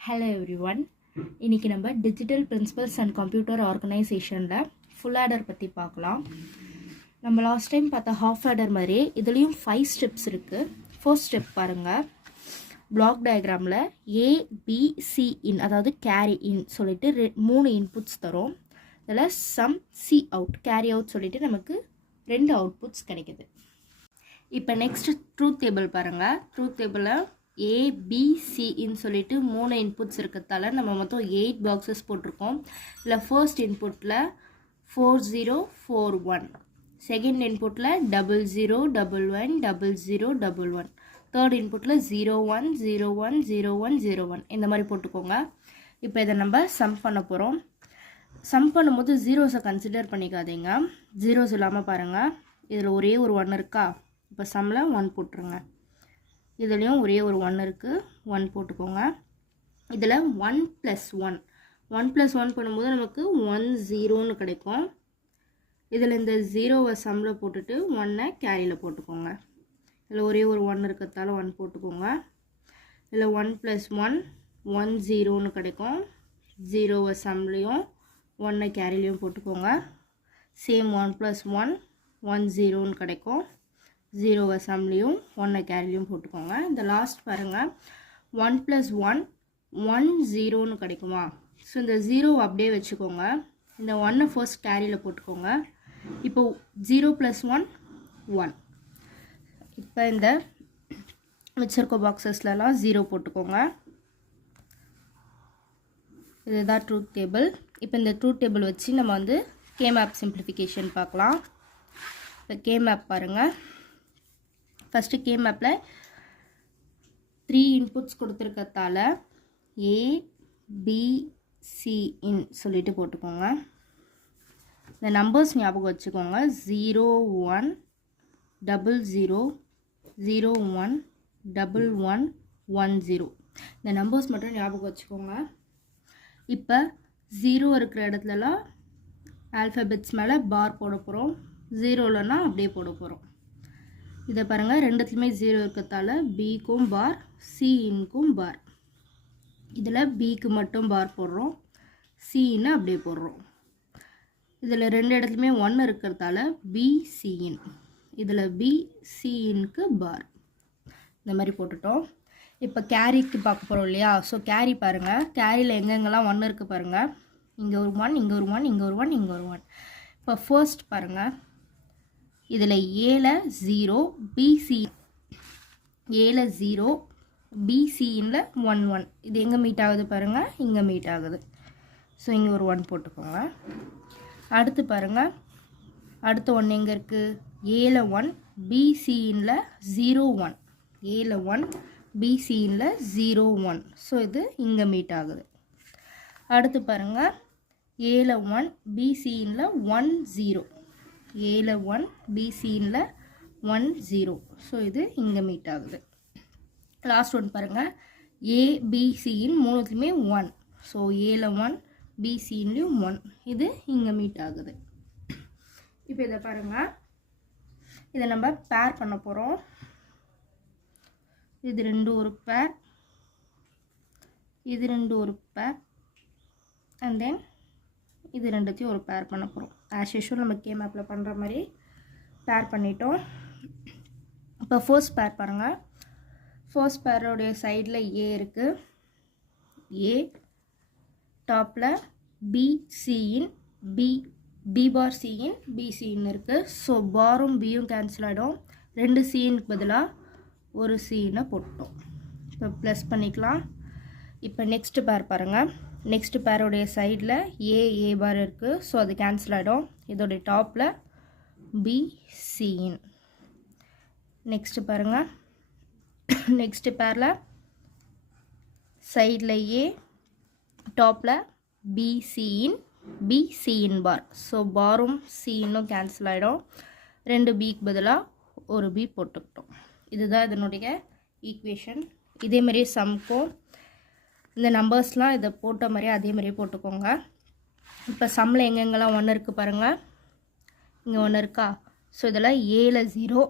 Hello everyone. இன்றைக்கி நம்ம digital principles and computer ஆர்கனைசேஷனில் ஃபுல் ஆடர் பற்றி பார்க்கலாம். நம்ம லாஸ்ட் டைம் பார்த்த ஹாஃப் ஆடர் மாதிரி இதுலேயும் 5 ஸ்டெப்ஸ் இருக்குது. ஃபர்ஸ்ட் ஸ்டெப் பாருங்கள். பிளாக் டயக்ராமில் ஏபிசி இன், அதாவது கேரி இன் சொல்லிட்டு 3 இன்புட்ஸ் தரும். இதில் sum C out, carry out சொல்லிட்டு நமக்கு 2 அவுட்புட்ஸ் கிடைக்குது. இப்போ நெக்ஸ்ட் ட்ரூத் டேபிள் பாருங்கள். ட்ரூத் டேபிளில் ஏபிசின்னு சொல்லிட்டு 3 இன்புட்ஸ் இருக்கிறதால நம்ம மொத்தம் 8 பாக்ஸஸ் போட்டிருக்கோம். இல்லை ஃபர்ஸ்ட் இன்புட்டில் 4041, செகண்ட் இன்புட்டில் 00111111, தேர்ட் இன்புட்டில் 01010101 இந்த மாதிரி போட்டுக்கோங்க. இப்போ இதை நம்ம சம் பண்ண போகிறோம். சம் பண்ணும்போது ஜீரோஸை கன்சிடர் பண்ணிக்காதீங்க. ஜீரோஸ் இல்லாமல் பாருங்கள். இதில் ஒரே ஒரு 1 இருக்கா? இப்போ சம்மில் 1 போட்டுருங்க. இதுலேயும் ஒரே ஒரு 1 இருக்குது, 1 போட்டுக்கோங்க. இதில் 1 + 1 1 + 1 பண்ணும்போது நமக்கு 10ன்னு கிடைக்கும். இதில் இந்த 0வை சம்மில் போட்டுட்டு 1ஐ கேரியில் போட்டுக்கோங்க. இதில் ஒரே ஒரு 1 இருக்கிறதால 1 போட்டுக்கோங்க. இதில் 1 + 1 10ன்னு கிடைக்கும். 0வை சம்லேயும் 1ஐ கேரிலையும் போட்டுக்கோங்க. சேம் 1 + 1 10ன்னு கிடைக்கும். 0வை சம்லேயும் 1ஐ கேரிலையும் போட்டுக்கோங்க. இந்த லாஸ்ட் பாருங்கள், 1 + 1 10ன்னு கிடைக்குமா? ஸோ இந்த 0வை அப்படியே வச்சுக்கோங்க. இந்த 1ஐ ஃபர்ஸ்ட் கேரியில் போட்டுக்கோங்க. இப்போ 0 + 1 1. இப்போ இந்த வச்சிருக்க பாக்ஸஸ்லாம் 0 போட்டுக்கோங்க. இதுதான் ட்ரூத் டேபிள். இப்போ இந்த ட்ரூத் டேபிள் வச்சு நம்ம வந்து கேமேப் சிம்பிளிஃபிகேஷன் பார்க்கலாம். இப்போ கேமேப் பாருங்கள். ஃபஸ்ட்டு கேமேப்பில் 3 இன்புட்ஸ் கொடுத்துருக்கதால ஏபிசின்னு சொல்லிட்டு போட்டுக்கோங்க. இந்த நம்பர்ஸ் ஞாபகம் வச்சுக்கோங்க. 0100 01 1110. இந்த நம்பர்ஸ் மட்டும் ஞாபகம் வச்சுக்கோங்க. இப்போ 0 இருக்கிற இடத்துலலாம் ஆல்ஃபபெட்ஸ் மேலே பார் போட போகிறோம். 0லனா அப்படியே போட போகிறோம். இதை பாருங்கள், ரெண்டுத்துலையுமே 0 இருக்கிறதால பிக்கும் பார், சின்னுக்கும் பார். இதில் பிக்கு மட்டும் பார் போடுறோம், சின்னு அப்படியே போடுறோம். இதில் 2 இடத்துலையுமே 1 இருக்கிறதால பிசின், இதில் பிசின்னுக்கு பார். இந்த மாதிரி போட்டுட்டோம். இப்போ கேரிக்கு பார்க்க போகிறோம் இல்லையா? ஸோ கேரி பாருங்கள். கேரியில் எங்கெங்கெல்லாம் 1 இருக்குது பாருங்கள். இங்கே ஒரு 1, இங்கே ஒரு 1, இங்கே ஒரு 1, இங்கே ஒரு 1. இப்போ ஃபர்ஸ்ட் பாருங்கள். இதில் ஏல 0 பிசி, ஏல 0 பிசியில் 1 1. இது எங்கே மீட் ஆகுது பாருங்கள், இங்கே மீட் ஆகுது. ஸோ இங்கே ஒரு 1 போட்டுக்கோங்க. அடுத்து பாருங்கள், அடுத்த 1 எங்கே இருக்குது? ஏல 1 பிசியில் 0 1, ஏல 1 பிசியில் 0 1. ஸோ இது இங்கே மீட் ஆகுது. அடுத்து பாருங்கள், ஏல 1 பிசியில் 1 0, ஏல 1 பிசியில் 1 0. ஸோ இது இங்கே மீட் ஆகுது. லாஸ்ட் 1 பாருங்கள், ஏபிசியின் 3த்துலேயுமே 1. ஸோ ஏல 1 பிசின்லேயும் 1. இது இங்கே மீட் ஆகுது. இப்போ இதை பாருங்கள், இதை நம்ம பேர் பண்ண போகிறோம். இது 2 ஒரு பேர், இது 2 ஒரு பேர், அண்ட் தென் இது 2த்தையும் ஒரு பேர் பண்ண போகிறோம். ஆஸ் யூஷுவல் நம்ம கேமேப்பில் பண்ணுற மாதிரி பேர் பண்ணிட்டோம். இப்போ ஃபர்ஸ்ட் பேர் பாருங்கள். ஃபர்ஸ்ட் பேரோடைய சைடில் ஏ இருக்குது. ஏ டாப்பில் பிசியின் பி பார் சியின் பிசின்னு இருக்குது. ஸோ பாரும் பியும் கேன்சல் ஆகிடும். 2 சின்னுக்கு பதிலாக ஒரு சின்னை போட்டோம். இப்போ ப்ளஸ் பண்ணிக்கலாம். இப்போ நெக்ஸ்ட் பேர் பாருங்கள். நெக்ஸ்ட் பேரோடைய சைடில் ஏ பார் இருக்குது. ஸோ அது கேன்சல் ஆகிடும். இதோடைய டாப்பில் பிசின். நெக்ஸ்ட்டு பாருங்கள், நெக்ஸ்ட் பேரில் சைடில் ஏ, டாப்பில் பிசின் பார். ஸோ பாரும் சின்னும் கேன்சல் ஆகிடும். 2 பிக்கு பதிலாக ஒரு பி போட்டுக்கிட்டோம். இதுதான் இதனுடைய ஈக்குவேஷன். இதேமாதிரியே சம்க்கும் இந்த நம்பர்ஸ்லாம் இதை போட்ட மாதிரியே அதே மாதிரியே போட்டுக்கோங்க. இப்போ சம்மில் எங்கெங்கெல்லாம் 1 இருக்குது பாருங்கள். இங்கே 1 இருக்கா? ஸோ இதில் ஏல 0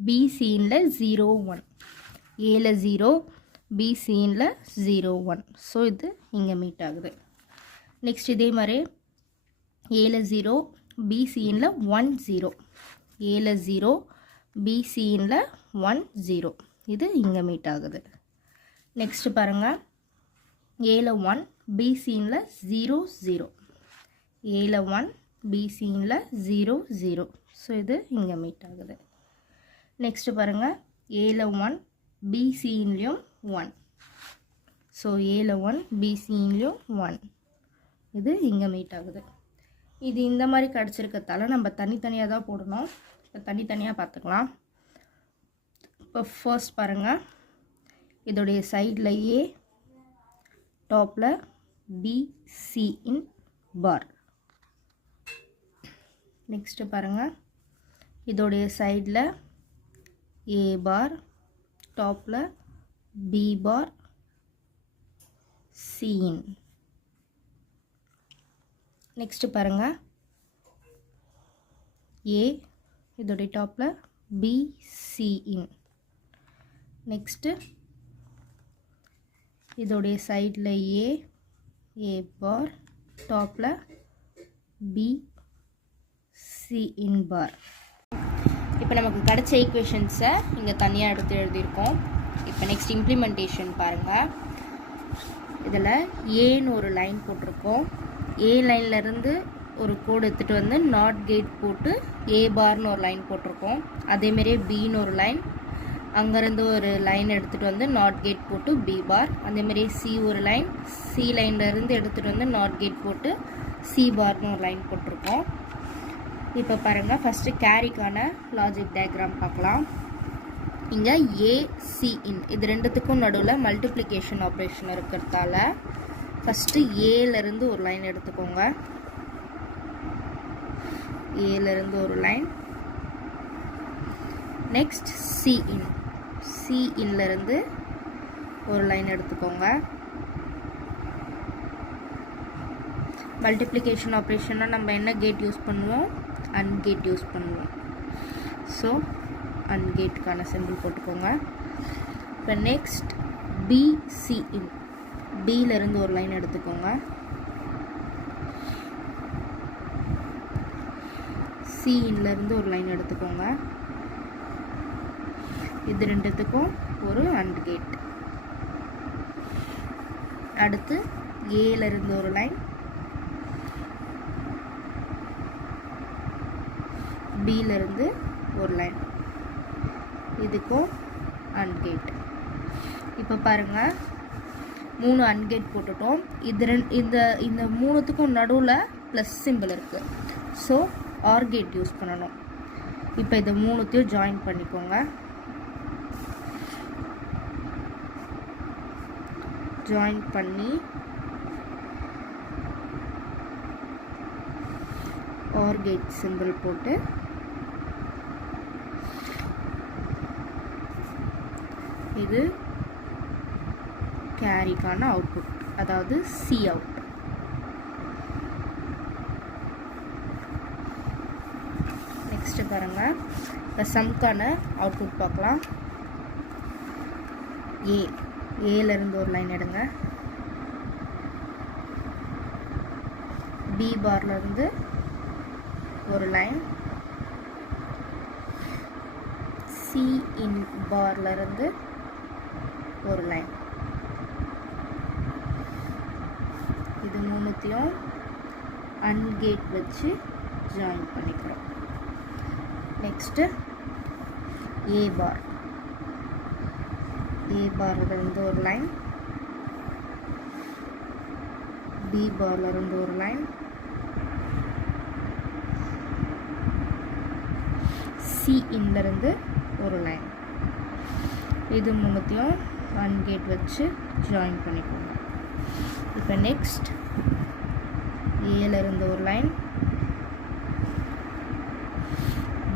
பிசின்ல 0 1, ஏல 0 பிசியில் 0 1. ஸோ இது இங்கே மீட் ஆகுது. நெக்ஸ்ட் இதே மாதிரி ஏல 0 பிசியில் 1 0, ஏல 0 பிசியில் 1 0, இது இங்கே மீட் ஆகுது. நெக்ஸ்ட் பாருங்கள் ஏல 1 பிசியில் 0 0, ஏல 1 பிசியில் 0 0, ஸோ இது இங்கே மீட் ஆகுது. நெக்ஸ்ட் பாருங்கள் ஏல 1 பிசியிலையும் 1, ஸோ ஏல 1 பிசியிலையும் 1, இது இங்கே மீட் ஆகுது. இது இந்த மாதிரி கிடச்சிருக்கிறதால நம்ம தனித்தனியாக தான் போடணும். இப்போ தனித்தனியாக பார்த்துக்கலாம். இப்போ ஃபர்ஸ்ட் பாருங்கள் இதோடைய சைடில் ஏ, டாப்பில் பிசி இன் பார். நெக்ஸ்ட்டு பாருங்கள் இதோடைய சைடில் ஏ பார், டாப்பில் பி பார், சி இன். நெக்ஸ்ட்டு பாருங்கள் ஏ, இதோடைய டாப்பில் பி சி இன். நெக்ஸ்ட்டு இதோடைய சைடில் ஏ, ஏ பார், டாப்பில் பி சி இன் பார். இப்போ நமக்கு கிடைச்ச ஈக்குவேஷன்ஸை இங்கே தனியாக எடுத்து எழுதியிருக்கோம். இப்போ நெக்ஸ்ட் இம்ப்ளிமெண்டேஷன் பாருங்கள். இதில் ஏன்னு ஒரு லைன் போட்டிருக்கோம். ஏ லைன்லேருந்து ஒரு கோடு எடுத்துகிட்டு வந்து நாட் கேட் போட்டு ஏ பார்னு ஒரு லைன் போட்டிருக்கோம். அதேமாரியே பின்னு ஒரு லைன், அங்கேருந்து ஒரு லைன் எடுத்துகிட்டு வந்து நாட் கேட் போட்டு பி பார். அதேமாரியே சி ஒரு லைன், சி லைன்லேருந்து எடுத்துகிட்டு வந்து நாட் கேட் போட்டு சி பார்னு ஒரு லைன் போட்டிருக்கோம். இப்போ பாருங்கள் ஃபஸ்ட்டு கேரிக்கான லாஜிக் டயக்ராம் பார்க்கலாம். இங்கே ஏசி இன் இது ரெண்டுத்துக்கும் நடுவில் மல்டிப்ளிகேஷன் ஆப்ரேஷன் இருக்கிறதால ஃபஸ்ட்டு ஏலேருந்து ஒரு லைன் எடுத்துக்கோங்க. ஏலேருந்து ஒரு லைன். நெக்ஸ்ட் சி இன், சி இன்லேருந்து ஒரு லைன் எடுத்துக்கோங்க. மல்டிப்ளிகேஷன் ஆப்ரேஷன்னா நம்ம என்ன கேட் யூஸ் பண்ணுவோம்? அண்ட் கேட் யூஸ் பண்ணுவோம். ஸோ அண்ட் கேட்டுக்கான சிம்பிள் போட்டுக்கோங்க. இப்போ நெக்ஸ்ட் பிசி இன், பியிலேருந்து ஒரு லைன் எடுத்துக்கோங்க. சி இன்லேருந்து ஒரு லைன் எடுத்துக்கோங்க. இது ரெண்டுத்துக்கும் ஒரு அண்ட் கேட். அடுத்து ஏலேருந்து ஒரு லைன், பியிலேருந்து ஒரு லைன், இதுக்கும் அண்ட் கேட். இப்போ பாருங்கள் 3 அண்ட் கேட் போட்டுட்டோம். இந்த மூணுத்துக்கும் நடுவில் ப்ளஸ் சிம்பிள் இருக்குது. ஸோ ஆர் கேட் யூஸ் பண்ணணும். இப்போ இதை மூணுத்தையும் ஜாயின் பண்ணிக்கோங்க. ஜாயின் பண்ணி ஆர் கேட் சிம்பிள் போட்டு இது கேரிக்கான அவுட்புட், அதாவது சி அவுட். நெக்ஸ்ட்டு பாருங்கள் இந்த சம்க்கான அவுட்புட் பார்க்கலாம். ஏலேருந்து ஒரு லைன் எடுங்க. பி பார்லேருந்து ஒரு லைன், சி இன் பார்லேருந்து ஒரு லைன். இது மூணுத்தையும் அண்ட் கேட் வச்சு ஜாயின் பண்ணிக்கிறோம். நெக்ஸ்ட்டு ஏ பார், ஏ பார்லேருந்து ஒரு லைன், பி பார்லேருந்து ஒரு லைன், சி இன்லேருந்து ஒரு லைன். இது மூணுத்தையும் அண்ட் கேட் வச்சு ஜாயின் பண்ணிக்கோங்க. இப்போ நெக்ஸ்ட் ஏலேருந்து ஒரு லைன்,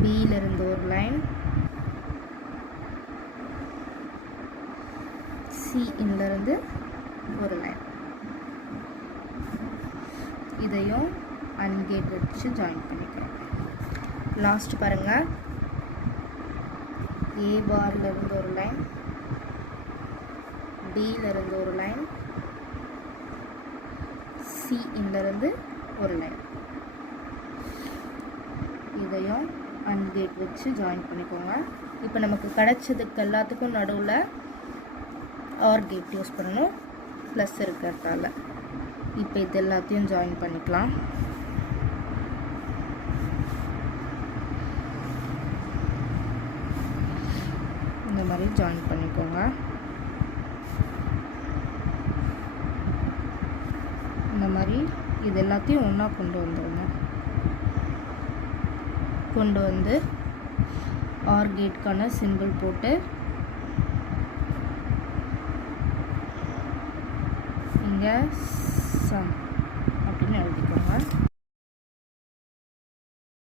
பியிலேருந்து ஒரு லைன், சி இன்லேருந்து ஒரு லைன். இதையும் அண்ட் கேட் வச்சு ஜாயின் பண்ணிக்கிறோம். லாஸ்ட் பாருங்கள் ஏ பார்லேருந்து ஒரு லைன், டியிலிருந்து ஒரு லைன், சியிலிருந்து ஒரு லைன், இதையும் அண்ட் கேட் வச்சு ஜாயின் பண்ணிக்கோங்க. இப்போ நமக்கு கிடைச்சதுக்கு எல்லாத்துக்கும் நடுவில் ஆர் கேட் யூஸ் பண்ணணும், ப்ளஸ் இருக்கிறதால. இப்போ இது எல்லாத்தையும் ஜாயின் பண்ணிக்கலாம். இந்த மாதிரி ஜாயின் பண்ணிக்கோங்க. இந்த மாதிரி இது எல்லாத்தையும் ஒன்றா கொண்டு வந்துடுங்க. கொண்டு வந்து ஆர் கேட்கான சிம்பிள் போட்டு இங்கே சம் அப்படின்னு எழுதிக்கோங்க.